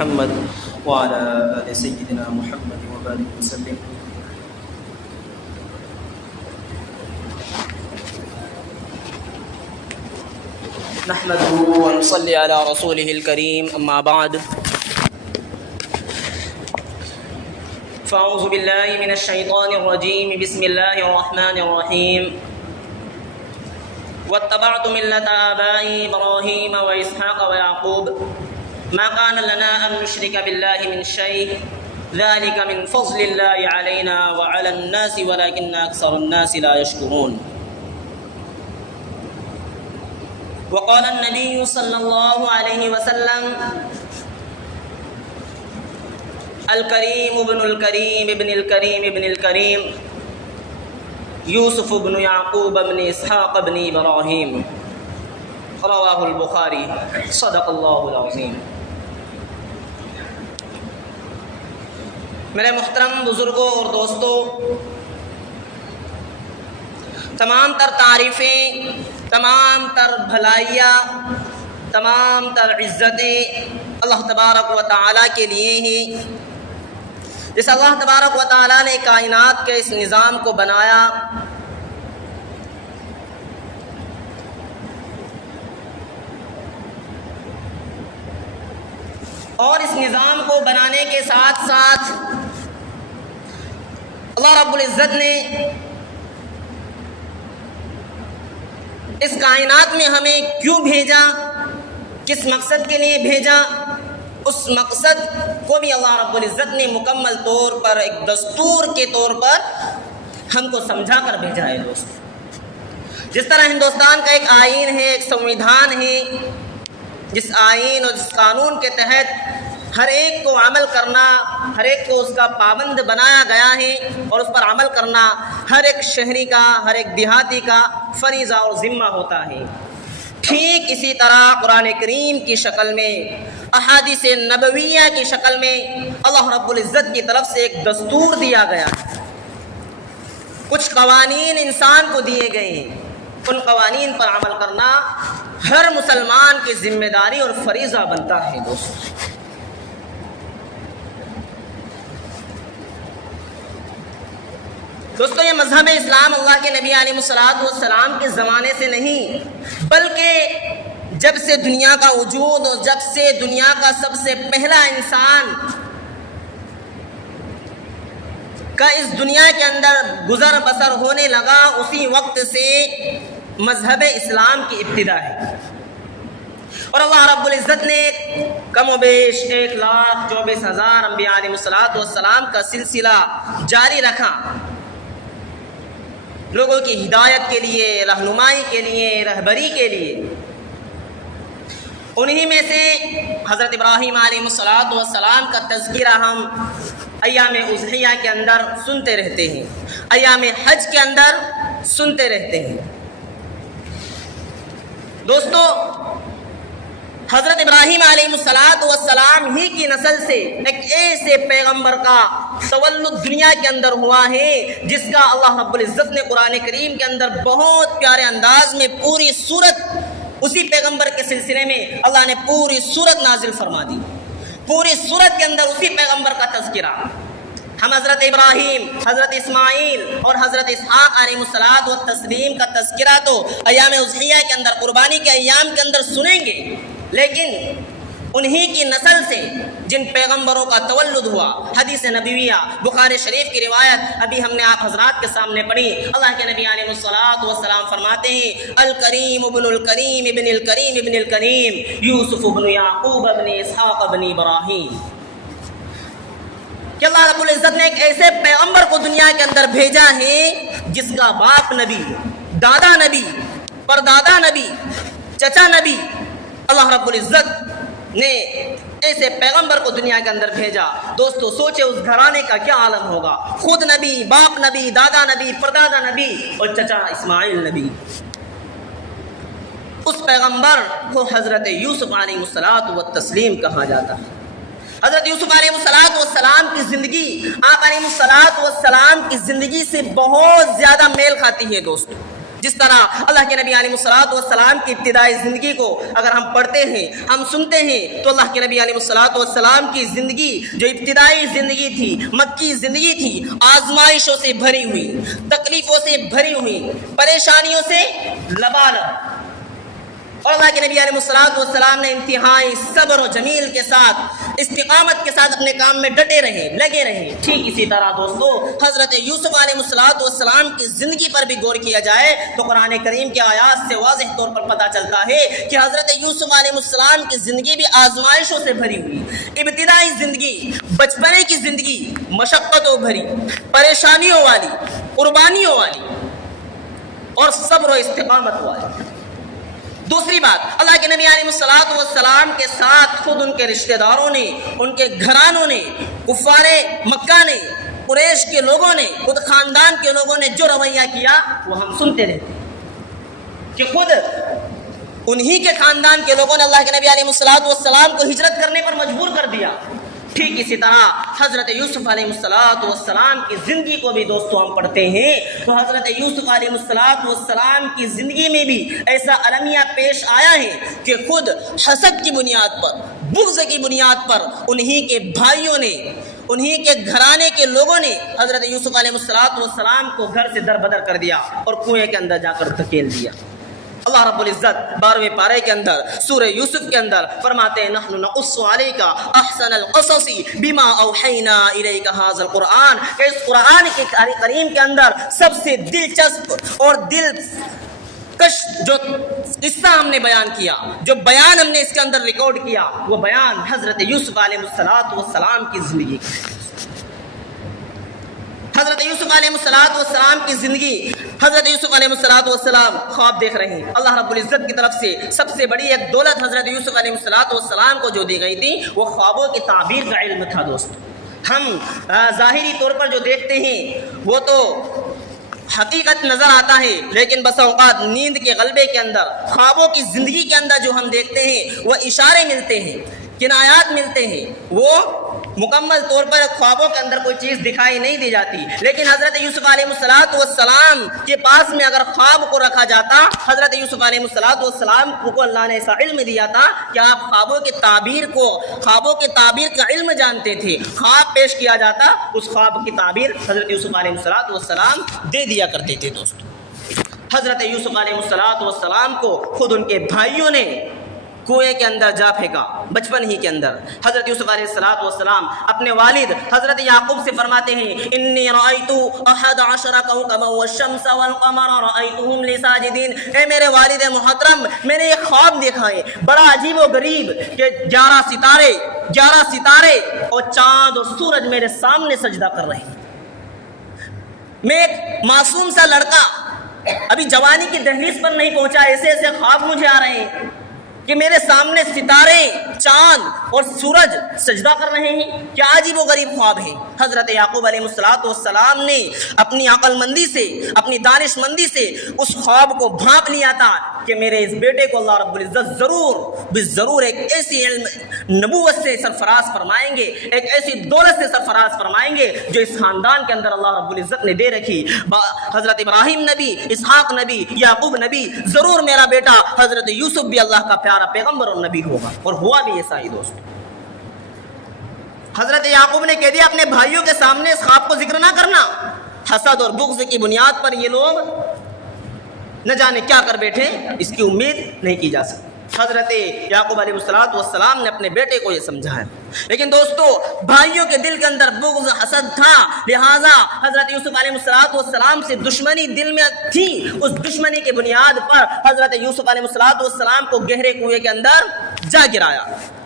محمد وعلى آل سيدنا محمد وبارك وسلم. نحمده ونصلي على رسوله الكريم. أما بعد فأعوذ بالله من الشيطان الرجيم. بسم الله الرحمن الرحيم. واتبعت ملة آبائي إبراهيم وإسحاق ويعقوب ما كان لنا أن نشرك بالله من شيء ذلك من فضل الله علينا وعلى الناس ولكن أكثر الناس لا يشكرون. وقال النبي صلى الله عليه وسلم الكريم ابن الكريم ابن الكريم ابن الكريم یوسف بن یعقوب بن اسحاق بن ابراہیم. رواہ البخاری. صدق اللہ العظیم. میرے محترم بزرگوں اور دوستوں، تمام تر تعریفیں، تمام تر بھلائیاں، تمام تر عزتیں اللہ تبارک و تعالیٰ کے لیے ہیں. جس اللہ تبارک و تعالیٰ نے کائنات کے اس نظام کو بنایا، اور اس نظام کو بنانے کے ساتھ ساتھ اللہ رب العزت نے اس کائنات میں ہمیں کیوں بھیجا، کس مقصد کے لیے بھیجا، اس مقصد کو بھی اللہ رب العزت نے مکمل طور پر ایک دستور کے طور پر ہم کو سمجھا کر بھیجا ہے. دوست، جس طرح ہندوستان کا ایک آئین ہے، ایک سنویدھان ہے، جس آئین اور جس قانون کے تحت ہر ایک کو عمل کرنا، ہر ایک کو اس کا پابند بنایا گیا ہے، اور اس پر عمل کرنا ہر ایک شہری کا، ہر ایک دیہاتی کا فریضہ اور ذمہ ہوتا ہے. ٹھیک اسی طرح قرآن کریم کی شکل میں، احادیث نبویہ کی شکل میں اللہ رب العزت کی طرف سے ایک دستور دیا گیا ہے. کچھ قوانین انسان کو دیے گئے ہیں، ان قوانین پر عمل کرنا ہر مسلمان کی ذمہ داری اور فریضہ بنتا ہے. دوستو یہ مذہب اسلام اللہ کے نبی علیہ السلام کے زمانے سے نہیں، بلکہ جب سے دنیا کا وجود اور جب سے دنیا کا سب سے پہلا انسان کا اس دنیا کے اندر گزر بسر ہونے لگا، اسی وقت سے مذہب اسلام کی ابتدا ہے. اور اللہ رب العزت نے کم و بیش 1,24,000 انبیاء علیہ السلام کا سلسلہ جاری رکھا، لوگوں کی ہدایت کے لیے، رہنمائی کے لیے، رہبری کے لیے. انہی میں سے حضرت ابراہیم علیہ السلام کا تذکرہ ہم ایام اضحیہ کے اندر سنتے رہتے ہیں، ایام حج کے اندر سنتے رہتے ہیں. دوستو، حضرت ابراہیم علیہ السلام ہی کی نسل سے ایک ایسے پیغمبر کا تولد دنیا کے اندر ہوا ہے جس کا اللہ رب العزت نے قرآن کریم کے اندر بہت پیارے انداز میں پوری سورت، اسی پیغمبر کے سلسلے میں اللہ نے پوری سورت نازل فرما دی. پوری سورت کے اندر اسی پیغمبر کا تذکرہ. ہم حضرت ابراہیم، حضرت اسماعیل اور حضرت اسحاق علیہ السلام کا تذکرہ تو ایام اضحیہ کے اندر، قربانی کے ایام کے اندر سنیں گے، لیکن انہی کی نسل سے جن پیغمبروں کا تولد ہوا، حدیث نبویہ بخاری شریف کی روایت ابھی ہم نے آپ حضرات کے سامنے پڑھی. اللہ کے نبی علیہ السلام فرماتے ہیں الکریم ابن الکریم ابن الکریم ابن الکریم یوسف بن یعقوب بن اسحاق بن ابراہیم. کہ اللہ رب العزت نے ایک ایسے پیغمبر کو دنیا کے اندر بھیجا ہے جس کا باپ نبی، دادا نبی، پردادا نبی، چچا نبی. اللہ رب العزت نے ایسے پیغمبر کو دنیا کے اندر بھیجا. دوستو سوچے اس گھرانے کا کیا عالم ہوگا، خود نبی، باپ نبی، دادا نبی، پردادا نبی اور چچا اسماعیل نبی. اس پیغمبر کو حضرت یوسف علیہ السلام کہا جاتا ہے. حضرت یوسف علیہ السلام کی زندگی آپ علیہ السلام کی زندگی سے بہت زیادہ میل کھاتی ہے. دوستو جس طرح اللہ کے نبی علیہ السلام کی ابتدائی زندگی کو اگر ہم پڑھتے ہیں، ہم سنتے ہیں، تو اللہ کے نبی علیہ السلام کی زندگی جو ابتدائی زندگی تھی، مکی زندگی تھی، آزمائشوں سے بھری ہوئی، تکلیفوں سے بھری ہوئی، پریشانیوں سے لبالب، اور اللہ کے نبی علیہ السلام نے انتہائی صبر و جمیل کے ساتھ، استقامت کے ساتھ اپنے کام میں ڈٹے رہے، لگے رہے۔ ٹھیک اسی طرح دوستو حضرت یوسف علیہ السلام کی زندگی پر بھی غور کیا جائے تو قرآن کریم کے آیات سے واضح طور پر پتہ چلتا ہے کہ حضرت یوسف علیہ السلام کی زندگی بھی آزمائشوں سے بھری ہوئی، ابتدائی زندگی، بچپنے کی زندگی مشقتوں بھری، پریشانیوں والی، قربانیوں والی اور صبر و استقامت والی۔ دوسری بات، اللہ کے نبی علیہ السلام کے ساتھ خود ان کے رشتہ داروں نے، ان کے گھرانوں نے، کفار مکہ نے، قریش کے لوگوں نے، خود خاندان کے لوگوں نے جو رویہ کیا وہ ہم سنتے رہتے کہ خود انہی کے خاندان کے لوگوں نے اللہ کے نبی علیہ السلام کو ہجرت کرنے پر مجبور کر دیا۔ ٹھیک اسی طرح حضرت یوسف علیہ السلام کی زندگی کو بھی دوستو ہم پڑھتے ہیں تو حضرت یوسف علیہ السلام کی زندگی میں بھی ایسا المیہ پیش آیا ہے کہ خود حسد کی بنیاد پر، بغض کی بنیاد پر انہی کے بھائیوں نے، انہی کے گھرانے کے لوگوں نے حضرت یوسف علیہ السلام کو گھر سے دربدر کر دیا اور کنویں کے اندر جا کر دھکیل دیا۔ اللہ رب العزت 12ویں پارے کے اندر سورہ یوسف کے اندر فرماتے ہیں نحن نقص علیک احسن القصص بما اوحینا الیک ھذا القرآن، کہ اس قرآن کے کریم کے اندر سب سے دلچسپ اور دل کش جو قصہ ہم نے بیان کیا، جو بیان ہم نے اس کے اندر ریکارڈ کیا، وہ بیان حضرت یوسف علیہ السلام کی زندگی کا۔ حضرت یوسف علیہ السلام کی زندگی، حضرت یوسف علیہ السلام خواب دیکھ رہے ہیں۔ اللہ رب العزت کی طرف سے سب سے بڑی ایک دولت حضرت یوسف علیہ السلام کو جو دی گئی تھی وہ خوابوں کی تعبیر کا علم تھا۔ دوست ہم ظاہری طور پر جو دیکھتے ہیں وہ تو حقیقت نظر آتا ہے، لیکن بسا اوقات نیند کے غلبے کے اندر، خوابوں کی زندگی کے اندر جو ہم دیکھتے ہیں وہ اشارے ملتے ہیں، کنایات ملتے ہیں، وہ مکمل طور پر خوابوں کے اندر کوئی چیز دکھائی نہیں دی جاتی۔ لیکن حضرت یوسف علیہ السلام کے پاس میں اگر خواب کو رکھا جاتا، حضرت یوسف علیہ السلام کو اللہ نے ایسا علم دیا تھا کہ آپ خوابوں کے تعبیر کا علم جانتے تھے۔ خواب پیش کیا جاتا، اس خواب کی تعبیر حضرت یوسف علیہ السلام دے دیا کرتے تھے۔ دوستو حضرت یوسف علیہ السلام کو خود ان کے بھائیوں نے کنویں کے اندر جا پھینکا بچپن ہی کے اندر۔ حضرت یوسف علیہ السلام اپنے والد حضرت یعقوب سے فرماتے ہیں انی رأیت 11 کوكبا والشمس والقمر رأیتهم لی ساجدین، اے میرے والد محترم میں نے ایک خواب دیکھا ہے بڑا عجیب و غریب کہ 11 ستارے اور چاند اور سورج میرے سامنے سجدہ کر رہے ہیں۔ میں ایک معصوم سا لڑکا ابھی جوانی کی دہلیز پر نہیں پہنچا، ایسے ایسے خواب مجھے آ رہے ہیں کہ میرے سامنے ستارے، چاند اور سورج سجدہ کر رہے ہیں، کیا عجیب و غریب خواب ہے۔ حضرت یعقوب علیہ السلام نے اپنی عقل مندی سے، اپنی دانش مندی سے اس خواب کو بھانپ لیا تھا کہ میرے اس بیٹے کو اللہ رب العزت ضرور ایک ایسی علم نبوت سے سرفراز فرمائیں گے، ایک ایسی دولت سے سرفراز فرمائیں گے جو اس خاندان کے اندر اللہ رب العزت نے دے رکھی۔ حضرت ابراہیم نبی، اسحاق نبی، یعقوب نبی، ضرور میرا بیٹا حضرت یوسف بھی اللہ کا پیارا پیغمبر اور نبی ہوگا، اور ہوا بھی ایسا ہی۔ دوست حضرت یعقوب نے کہہ دیا اپنے بھائیوں کے سامنے اس خواب کو ذکر نہ کرنا۔ حسد اور بغض کی بنیاد پر یہ لوگ نہ جانے کیا کر بیٹھے، اس کی امید نہیں کی جا سکتی۔ حضرت یعقوب علیہ السلام نے اپنے بیٹے کو یہ سمجھایا، لیکن دوستو بھائیوں کے دل کے اندر بغض، حسد تھا، لہٰذا حضرت یوسف علیہ السلام سے دشمنی دل میں تھی۔ اس دشمنی کی بنیاد پر حضرت یوسف علیہ السلام کو گہرے کنویں کے اندر جا گرایا۔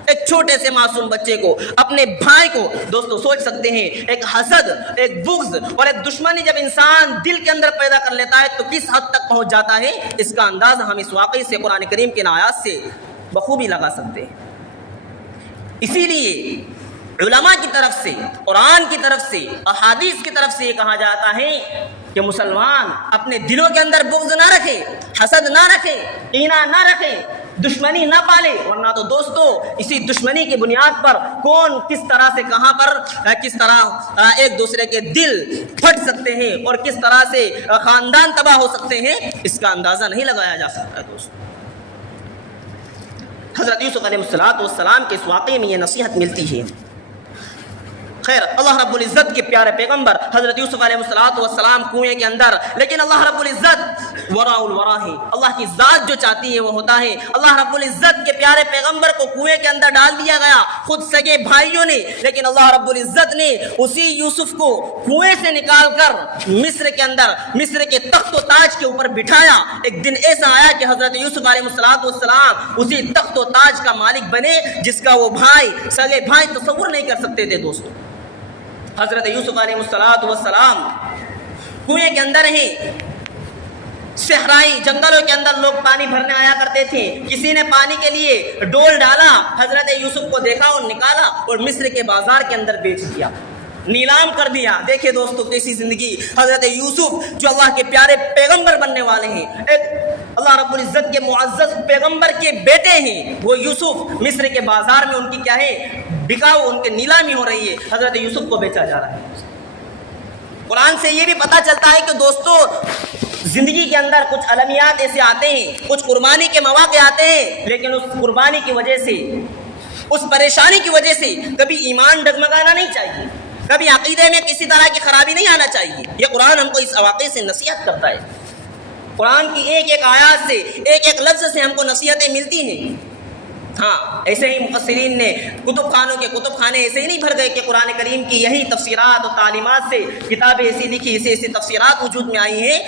ایک چھوٹے سے معصوم بچے کو، اپنے بھائی کو، دوستو سوچ سکتے ہیں ایک حسد، ایک بغض اور ایک دشمنی جب انسان دل کے اندر پیدا کر لیتا ہے تو کس حد تک پہنچ جاتا ہے، اس کا اندازہ ہم اس واقعے سے، قرآن کریم کے آیات سے بخوبی لگا سکتے ہیں۔ اسی لیے علماء کی طرف سے، قرآن کی طرف سے، احادیث کی طرف سے یہ کہا جاتا ہے کہ مسلمان اپنے دلوں کے اندر بغض نہ رکھے، حسد نہ رکھے، کینہ نہ رکھے، دشمنی نہ پالے، ورنہ تو دوستو اسی دشمنی کی بنیاد پر کون کس طرح سے کہاں پر کس طرح ایک دوسرے کے دل پھٹ سکتے ہیں اور کس طرح سے خاندان تباہ ہو سکتے ہیں، اس کا اندازہ نہیں لگایا جا سکتا دوستو۔ حضرت یوسف علیہ السلام کے اس واقعے میں یہ نصیحت ملتی ہے۔ خیر، اللہ رب العزت کے پیارے پیغمبر حضرت یوسف علیہ السلام کنویں کے اندر، لیکن اللہ رب العزت وراء الورا ہے، اللہ کی ذات جو چاہتی ہے وہ ہوتا ہے۔ اللہ رب العزت کے پیارے پیغمبر کو کنویں کے اندر ڈال دیا گیا خود سگے بھائیوں نے، لیکن اللہ رب العزت نے اسی یوسف کو کنویں سے نکال کر مصر کے اندر، مصر کے تخت و تاج کے اوپر بٹھایا۔ ایک دن ایسا آیا کہ حضرت یوسف علیہ السلام اسی تخت و تاج کا مالک بنے جس کا وہ بھائی، سگے بھائی تصور نہیں کر سکتے تھے دوستو۔ حضرت یوسف علیہ السلام کنویں کے اندر ہی، صحرائی جنگلوں کے اندر لوگ پانی بھرنے آیا کرتے تھے، کسی نے پانی کے لیے ڈول ڈالا، حضرت یوسف کو دیکھا اور نکالا اور مصر کے بازار کے اندر بیچ دیا، نیلام کر دیا۔ دیکھیں دوستو کیسی زندگی، حضرت یوسف جو اللہ کے پیارے پیغمبر بننے والے ہیں، ایک اللہ رب العزت کے معزز پیغمبر کے بیٹے ہیں، وہ یوسف مصر کے بازار میں ان کی کیا ہے، بکاؤ، ان کے نیلامی ہو رہی ہے، حضرت یوسف کو بیچا جا رہا ہے۔ قرآن سے یہ بھی پتہ چلتا ہے کہ دوستو زندگی کے اندر کچھ المیات ایسے آتے ہیں، کچھ قربانی کے مواقع آتے ہیں، لیکن اس قربانی کی وجہ سے، اس پریشانی کی وجہ سے کبھی ایمان ڈگمگانا نہیں چاہیے، کبھی عقیدے میں کسی طرح کی خرابی نہیں آنا چاہیے۔ یہ قرآن ہم کو اس واقعے سے نصیحت کرتا ہے۔ قرآن کی ایک ایک آیات سے، ایک ایک لفظ سے ہم کو نصیحتیں ملتی ہیں۔ ہاں، ایسے ہی مفسرین نے کتب خانوں کے کتب خانے ایسے ہی نہیں بھر گئے کہ قرآن کریم کی یہی تفسیرات اور تعلیمات سے کتابیں ایسی لکھی، ایسی تفسیرات وجود میں آئی ہیں،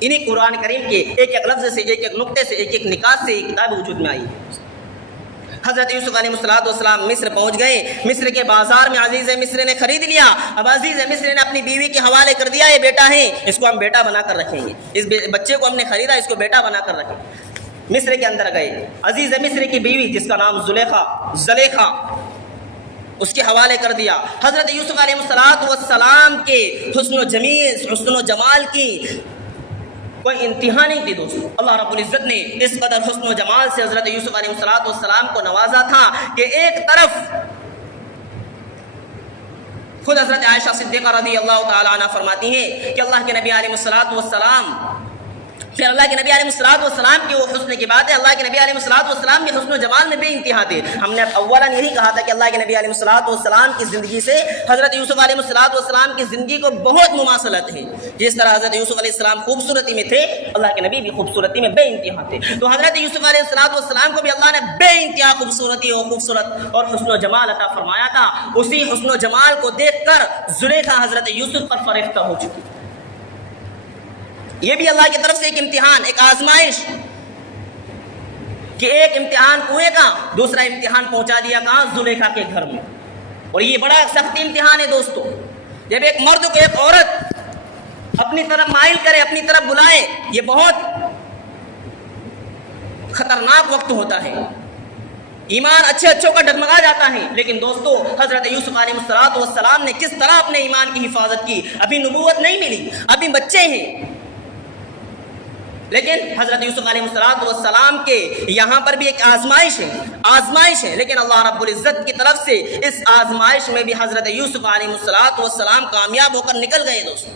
انہی قرآن کریم کے ایک ایک لفظ سے، ایک ایک نقطے سے، ایک ایک نکات سے یہ کتاب وجود میں آئی ہے۔ حضرت یوسف علیہ السلام مصر پہنچ گئے، مصر کے بازار میں عزیز مصر نے خرید لیا۔ اب عزیز مصر نے اپنی بیوی کے حوالے کر دیا، یہ بیٹا ہے، اس کو ہم بیٹا بنا کر رکھیں گے، اس بچے کو ہم نے خریدا، اس کو بیٹا بنا کر رکھیں گے۔ مصر کے اندر گئے، عزیز مصر کی بیوی جس کا نام زلیخا، اس کے حوالے کر دیا۔ حضرت یوسف علیہ السلام کے حسن و جمال کی کوئی انتہا نہیں تھی دوستو۔ اللہ رب العزت نے اس قدر حسن و جمال سے حضرت یوسف علیہ السلام کو نوازا تھا کہ ایک طرف خود حضرت عائشہ صدیقہ رضی اللہ تعالی عنہ فرماتی ہیں کہ اللہ کے نبی علیہ السلام، پھر اللہ کے نبی علیہ السلام کی وہ حسن کی بات ہے، اللہ کے نبی علیہ السلام کے حسن و جمال میں بے انتہا تھے۔ ہم نے اولاً یہی کہا تھا کہ اللہ کے نبی علیہ السلام کی زندگی سے حضرت یوسف علیہ السلام کی زندگی کو بہت مماثلت ہے۔ جس طرح حضرت یوسف علیہ السلام خوبصورتی میں تھے، اللہ کے نبی بھی خوبصورتی میں بے انتہا تھے۔ تو حضرت یوسف علیہ السلام کو بھی اللہ نے بے انتہا خوبصورتی اور خوبصورت اور حسن و جمال عطا فرمایا تھا۔ اسی حسن و جمال کو دیکھ کر زلیخا حضرت یوسف پر فریفتہ ہو چکی۔ یہ بھی اللہ کی طرف سے ایک امتحان، ایک آزمائش، کہ ایک امتحان کنویں کا، دوسرا امتحان پہنچا دیا کہاں، زلیخا کے گھر میں۔ اور یہ بڑا سخت امتحان ہے دوستو، جب ایک مرد کو ایک عورت اپنی طرف مائل کرے، اپنی طرف بلائے، یہ بہت خطرناک وقت ہوتا ہے، ایمان اچھوں کا ڈگمگا جاتا ہے۔ لیکن دوستو حضرت یوسف علیہ السلام نے کس طرح اپنے ایمان کی حفاظت کی۔ ابھی نبوت نہیں ملی، ابھی بچے ہیں، لیکن حضرت یوسف علیہ السلام کے یہاں پر بھی ایک آزمائش ہے، لیکن اللہ رب العزت کی طرف سے اس آزمائش میں بھی حضرت یوسف علیہ السلام کامیاب ہو کر نکل گئے دوستو۔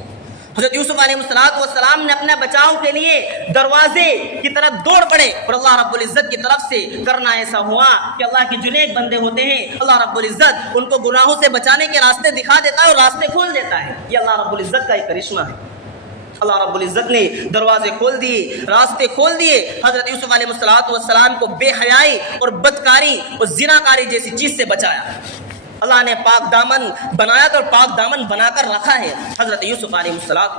حضرت یوسف علیہ السلام نے اپنا بچاؤ کے لیے دروازے کی طرف دوڑ پڑے، اور اللہ رب العزت کی طرف سے کرنا ایسا ہوا کہ اللہ کے جو نیک بندے ہوتے ہیں، اللہ رب العزت ان کو گناہوں سے بچانے کے راستے دکھا دیتا ہے اور راستے کھول دیتا ہے۔ یہ اللہ رب العزت کا ایک کرشمہ ہے۔ اللہ رب العزت نے دروازے کھول دیے، راستے کھول دیے، حضرت یوسف علیہ السلام کو بے حیائی اور بدکاری اور زناکاری جیسی چیز سے بچایا۔ اللہ نے پاک دامن بنایا اور پاک دامن بنا کر رکھا ہے حضرت یوسف علیہ السلام۔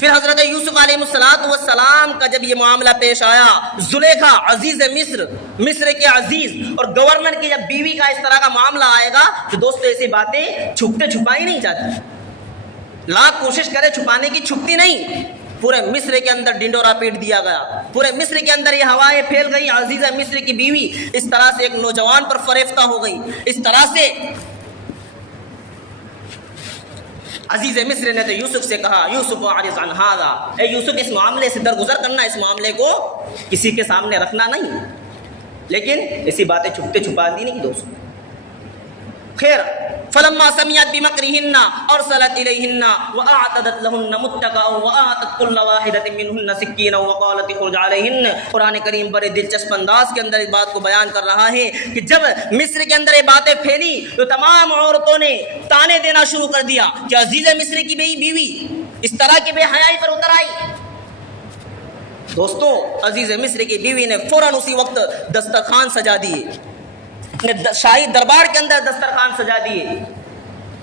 پھر حضرت یوسف علیہ السلام کا جب یہ معاملہ پیش آیا، زلیخا عزیز مصر کے عزیز اور گورنر کی جب بیوی کا اس طرح کا معاملہ آئے گا تو دوستو ایسی باتیں چھپائی نہیں جاتی، لاکھ کوشش کرے چھپانے کی چھپتی نہیں۔ پورے مصر کے اندر ڈنڈورا پیٹ دیا گیا، پورے مصر کے اندر یہ ہوائیں پھیل گئی، عزیز مصر کی بیوی اس طرح سے ایک نوجوان پر فریفتہ ہو گئی، اس طرح سے عزیز مصر نے تو یوسف سے کہا یوسف اعرض عن ھذا، اے یوسف اس معاملے سے درگزر کرنا، اس معاملے کو کسی کے سامنے رکھنا نہیں. لیکن ایسی باتیں چھپتے چھپاتی نہیں دوستوں. خیر فلما سمعت بمكرهن ارسلت اليهن واعتدت لهن متكئا واتت كل واحده منهن سكينا وقالت اخرج عليهن. قرآن کریم بڑے دلچسپ انداز کے اندر اس بات کو بیان کر رہا ہے کہ جب مصر کے اندر یہ باتیں پھیلی تو تمام عورتوں نے تانے دینا شروع کر دیا کہ عزیز مصر کی بیوی اس طرح کی بے حیائی پر اتر آئی. دوستوں عزیز مصر کی بیوی نے فوراً اسی وقت دسترخوان سجا دیے، شاہی دربار کے اندر دسترخوان سجا دیے.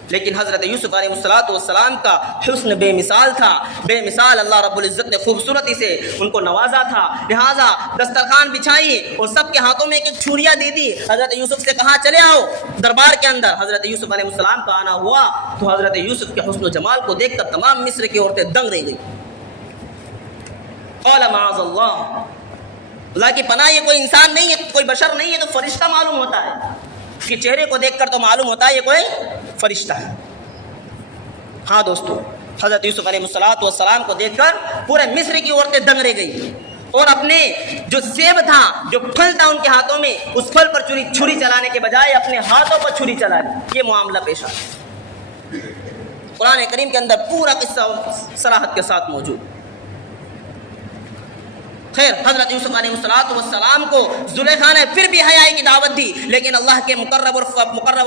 لیکن حضرت یوسف علیہ السلام کا حسن بے مثال تھا، بے مثال. اللہ رب العزت نے خوبصورتی سے ان کو نوازا تھا، لہٰذا دسترخوان بچھائی اور سب کے ہاتھوں میں ایک چھڑیاں دے دی. حضرت یوسف سے کہا چلے آؤ دربار کے اندر. حضرت یوسف علیہ السلام کا آنا ہوا تو حضرت یوسف کے حسن و جمال کو دیکھ کر تمام مصر کی عورتیں دنگ رہ گئی. قال معاذ اللہ، اللہ کی پناہ، یہ کوئی انسان نہیں ہے، کوئی بشر نہیں ہے، تو فرشتہ معلوم ہوتا ہے. اس کے چہرے کو دیکھ کر تو معلوم ہوتا ہے یہ کوئی فرشتہ ہے. ہاں دوستو، حضرت یوسف علیہ السلام کو دیکھ کر پورے مصر کی عورتیں دنگ رہ گئی اور اپنے جو سیب تھا، جو پھل تھا ان کے ہاتھوں میں، اس پھل پر چھری چلانے کے بجائے اپنے ہاتھوں پر چھری چلا دی. یہ معاملہ پیش آیا. قرآن کریم کے اندر پورا قصہ صراحت کے ساتھ موجود. خیر حضرت یوسف علیہ السلام کو زلیخا نے پھر بھی حیائی کی دعوت دی، لیکن اللہ کے مقرب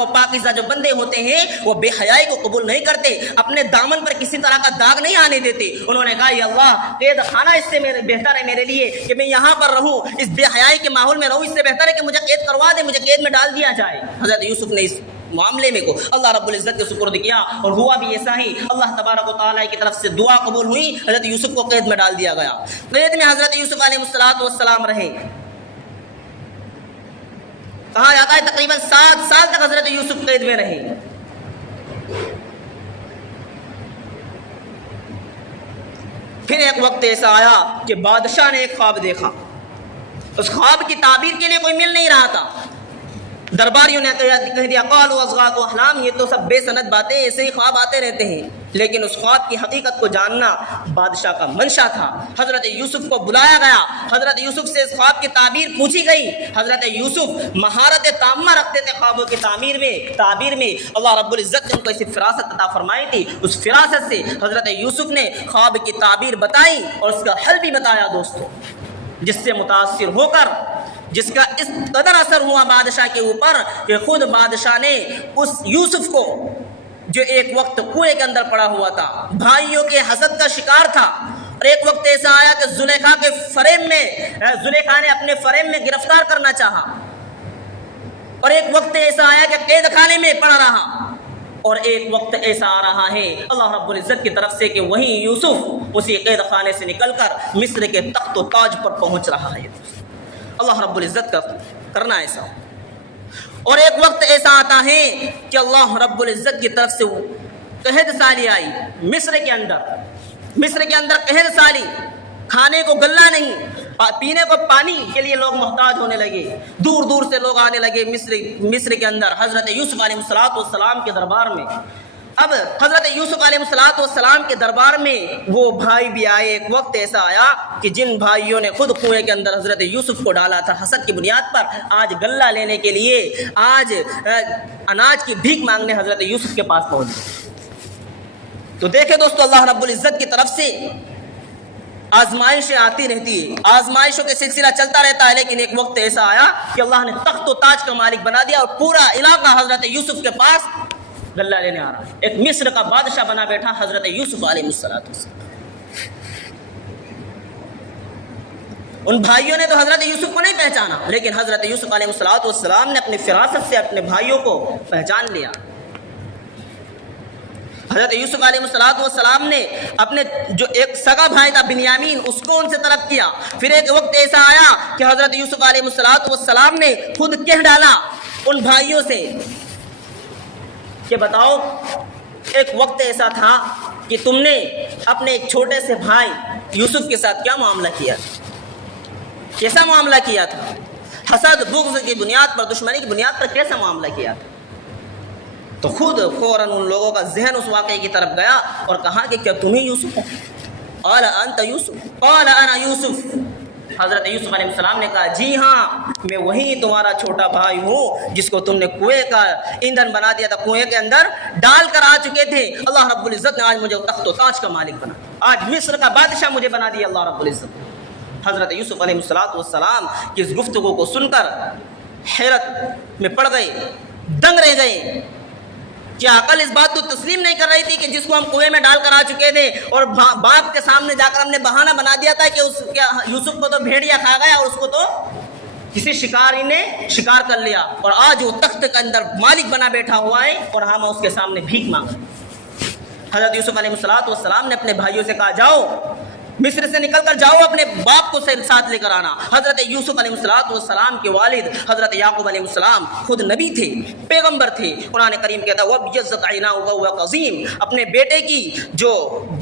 و پاکیزہ جو بندے ہوتے ہیں وہ بے حیائی کو قبول نہیں کرتے، اپنے دامن پر کسی طرح کا داغ نہیں آنے دیتے. انہوں نے کہا یا اللہ قید خانہ اس سے بہتر ہے میرے لیے کہ میں یہاں پر رہوں، اس بے حیائی کے ماحول میں رہوں، اس سے بہتر ہے کہ مجھے قید کروا دے، مجھے قید میں ڈال دیا جائے. حضرت یوسف نے اس معاملے میں کو اللہ رب العزت کے سپرد کیا اور ہوا بھی ایسا ہی. اللہ تبارک و تعالیٰ کی طرف سے دعا قبول ہوئی، حضرت یوسف کو قید میں ڈال دیا گیا. قید میں حضرت یوسف علیہ السلام رہے. کہا جاتا ہے تقریباً 7 سال تک حضرت یوسف قید میں رہے. پھر ایک وقت ایسا آیا کہ بادشاہ نے ایک خواب دیکھا. اس خواب کی تعبیر کے لیے کوئی مل نہیں رہا تھا. درباریوں نے کہہ دیا قالوا اضغاث احلام، یہ تو سب بے سند باتیں، ایسے ہی خواب آتے رہتے ہیں. لیکن اس خواب کی حقیقت کو جاننا بادشاہ کا منشا تھا. حضرت یوسف کو بلایا گیا، حضرت یوسف سے اس خواب کی تعبیر پوچھی گئی. حضرت یوسف مہارت تامہ رکھتے تھے خوابوں کی تعبیر میں. اللہ رب العزت نے ان کو ایسی فراست عطا فرمائی تھی. اس فراست سے حضرت یوسف نے خواب کی تعبیر بتائی اور اس کا حل بھی بتایا دوستو، جس سے متاثر ہو کر، جس کا اس قدر اثر ہوا بادشاہ کے اوپر کہ خود بادشاہ نے اس یوسف کو، جو ایک وقت کنویں کے اندر پڑا ہوا تھا، بھائیوں کے حسد کا شکار تھا، اور ایک وقت ایسا آیا کہ زلیخا نے اپنے فریم میں گرفتار کرنا چاہا، اور ایک وقت ایسا آیا کہ قید خانے میں پڑا رہا، اور ایک وقت ایسا آ رہا ہے اللہ رب العزت کی طرف سے کہ وہی یوسف اسی قید خانے سے نکل کر مصر کے تخت و تاج پر پہنچ رہا ہے. اللہ رب العزت کا کرنا ایسا. اور ایک وقت ایسا آتا ہے کہ اللہ رب العزت کی طرف سے قحط سالی آئی مصر کے اندر قحط سالی، کھانے کو غلہ نہیں، پینے کو پانی کے لیے لوگ محتاج ہونے لگے. دور دور سے لوگ آنے لگے مصر کے اندر حضرت یوسف علیہ السلام کے دربار میں. اب حضرت یوسف علیہ السلام کے دربار میں وہ بھائی بھی آئے. ایک وقت ایسا آیا کہ جن بھائیوں نے خود کنویں کے اندر حضرت یوسف کو ڈالا تھا حسد کی بنیاد پر، آج غلہ لینے کے لیے، آج اناج کی بھیک مانگنے حضرت یوسف کے پاس پہنچ گئے. تو دیکھیں دوستو، اللہ رب العزت کی طرف سے آزمائشیں آتی رہتی ہے، آزمائشوں کے سلسلہ چلتا رہتا ہے. لیکن ایک وقت ایسا آیا کہ اللہ نے تخت و تاج کا مالک بنا دیا اور پورا علاقہ حضرت یوسف کے پاس غلہ لینے آ رہا ہے. ایک مصر کا بادشاہ بنا بیٹھا حضرت یوسف علیہ السلام. ان بھائیوں نے تو حضرت یوسف کو نہیں پہچانا، لیکن حضرت یوسف علیہ السلام نے اپنی فراست سے اپنے بھائیوں کو پہچان لیا. حضرت یوسف علیہ السلام نے اپنے جو ایک سگا بھائی تھا بنیامین، اس کو ان سے طلب کیا. پھر ایک وقت ایسا آیا کہ حضرت یوسف علیہ السلام نے خود کہہ ڈالا ان بھائیوں سے کہ بتاؤ، ایک وقت ایسا تھا کہ تم نے اپنے ایک چھوٹے سے بھائی یوسف کے ساتھ کیا معاملہ کیا، کیسا معاملہ کیا تھا، حسد بغض کی بنیاد پر، دشمنی کی بنیاد پر کیسا معاملہ کیا تھا. تو خود فوراً ان لوگوں کا ذہن اس واقعے کی طرف گیا اور کہا کہ کیا تم ہی یوسف ہو؟ قال انت یوسف قال انا یوسف، حضرت یوسف علیہ السلام نے کہا جی ہاں میں وہی تمہارا چھوٹا بھائی ہوں جس کو تم نے کنویں کا ایندھن بنا دیا تھا، کنویں کے اندر ڈال کر آ چکے تھے۔ اللہ رب العزت نے آج مجھے تخت و تاج کا مالک بنا، آج مصر کا بادشاہ مجھے بنا دیا اللہ رب العزت۔ حضرت یوسف علیہ السلام کی اس گفتگو کو سن کر حیرت میں پڑ گئے، دنگ رہ گئے۔ کیا عقل اس بات کو تسلیم نہیں کر رہی تھی کہ جس کو ہم کنویں میں ڈال کر آ چکے تھے اور باپ کے سامنے جا کر ہم نے بہانہ بنا دیا تھا کہ یوسف کو تو بھیڑیا کھا گیا اور اس کو تو کسی شکاری نے شکار کر لیا، اور آج وہ تخت کے اندر مالک بنا بیٹھا ہوا ہے اور ہم اس کے سامنے بھیک مانگ رہے ہیں۔ حضرت یوسف علیہ السلام نے اپنے بھائیوں سے کہا جاؤ مصر سے نکل کر جاؤ، اپنے باپ کو ساتھ لے کر آنا۔ حضرت یوسف علیہ السلام کے والد حضرت یعقوب علیہ السلام خود نبی تھے، پیغمبر تھے۔ قرآن کریم کہتا ہے وَابْيَضَّتْ عَيْنَاهُ وَهُوَ قَصِيمٌ، اپنے بیٹے کی جو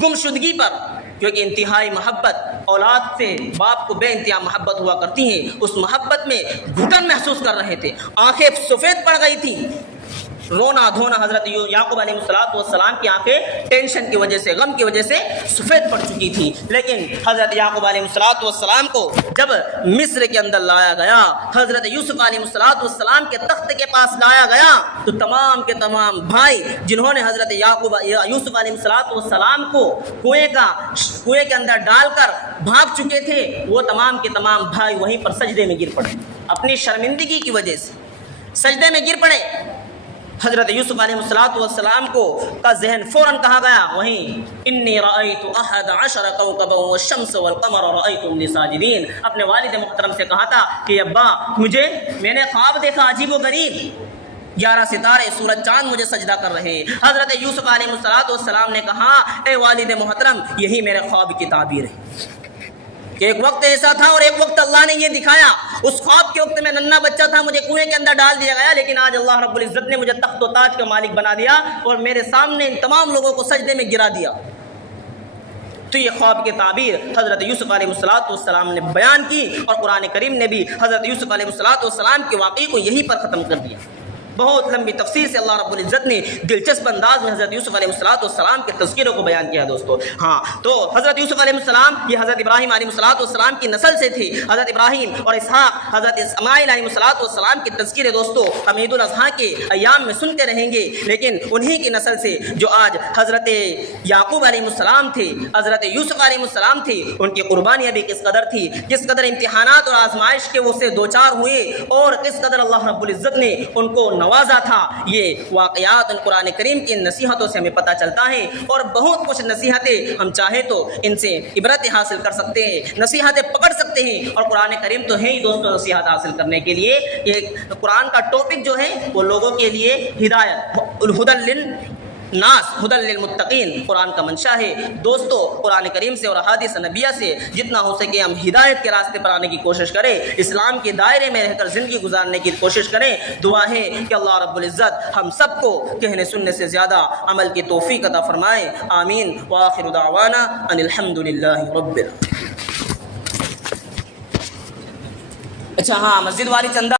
گمشدگی پر، کیونکہ انتہائی محبت اولاد سے باپ کو بے انتہا محبت ہوا کرتی ہیں، اس محبت میں گھٹن محسوس کر رہے تھے، آنکھیں سفید پڑ گئی تھی، رونا دھونا حضرت یعقوب علیہ السلام کی آنکھیں ٹینشن کی وجہ سے، غم کی وجہ سے سفید پڑ چکی تھی۔ لیکن حضرت یعقوب علیہ السلام کو جب مصر کے اندر لایا گیا، حضرت یوسف علیہ السلام کے تخت کے پاس لایا گیا، تو تمام کے تمام بھائی جنہوں نے حضرت یوسف علیہ السلام کو کنویں کے اندر ڈال کر بھاگ چکے تھے، وہ تمام کے تمام بھائی وہیں پر سجدے میں گر پڑے، اپنی شرمندگی کی وجہ سے سجدے میں گر پڑے۔ حضرت یوسف علیہ السلام کو کا ذہن فوراً کہا گیا وہیں انی رأیت احد عشر کوکبا والشمس والقمر رأیتم لی ساجدین، اپنے والد محترم سے کہا تھا کہ ابا میں نے خواب دیکھا عجیب و غریب، 11 ستارے سورج چاند مجھے سجدہ کر رہے۔ حضرت یوسف علیہ السلام نے کہا اے والد محترم یہی میرے خواب کی تعبیر ہے کہ ایک وقت ایسا تھا اور ایک وقت اللہ نے یہ دکھایا، اس خواب کے وقت میں ننھا بچہ تھا، مجھے کنویں کے اندر ڈال دیا گیا، لیکن آج اللہ رب العزت نے مجھے تخت و تاج کا مالک بنا دیا اور میرے سامنے ان تمام لوگوں کو سجدے میں گرا دیا۔ تو یہ خواب کی تعبیر حضرت یوسف علیہ السلام نے بیان کی، اور قرآن کریم نے بھی حضرت یوسف علیہ السلام کے واقعے کو یہی پر ختم کر دیا۔ بہت لمبی تفصیل سے اللہ رب العزت نے دلچسپ انداز میں حضرت یوسف علیہ السلام کے تذکروں کو بیان کیا دوستو۔ ہاں تو حضرت یوسف علیہ السلام یہ حضرت ابراہیم علیہ السلام کی نسل سے تھی۔ حضرت ابراہیم اور اسحاق، حضرت اسماعیل علیہ السلام کے تذکرے دوستو ہم عید الاضحیٰ کے ایام میں سنتے رہیں گے، لیکن انہی کی نسل سے جو آج حضرت یعقوب علیہ السلام تھے، حضرت یوسف علیہ السلام تھے، ان کی قربانیاں بھی کس قدر تھی، کس قدر امتحانات اور آزمائش کے وہ سے دوچار ہوئے، اور کس قدر اللہ رب العزت نے ان کو نوازا تھا۔ یہ واقعات ان قرآن کریم کی نصیحتوں سے ہمیں پتہ چلتا ہے، اور بہت کچھ نصیحتیں ہم چاہیں تو ان سے عبرت حاصل کر سکتے ہیں، نصیحتیں پکڑ سکتے ہیں، اور قرآن کریم تو ہے ہی دوستوں نصیحت حاصل کرنے کے لیے۔ یہ قرآن کا ٹاپک جو ہے وہ لوگوں کے لیے ہدایت، الہدی للناس ہدی للمتقین قرآن کا منشا ہے۔ دوستو قرآن کریم سے اور احادیث نبیہ سے جتنا ہو سکے ہم ہدایت کے راستے پر آنے کی کوشش کریں، اسلام کے دائرے میں رہ کر زندگی گزارنے کی کوشش کریں۔ دعا ہے کہ اللہ رب العزت ہم سب کو کہنے سننے سے زیادہ عمل کی توفیق عطا فرمائے، آمین۔ وآخر دعوانا ان الحمد للہ رب العالمین۔ اچھا ہاں مسجد والی چندہ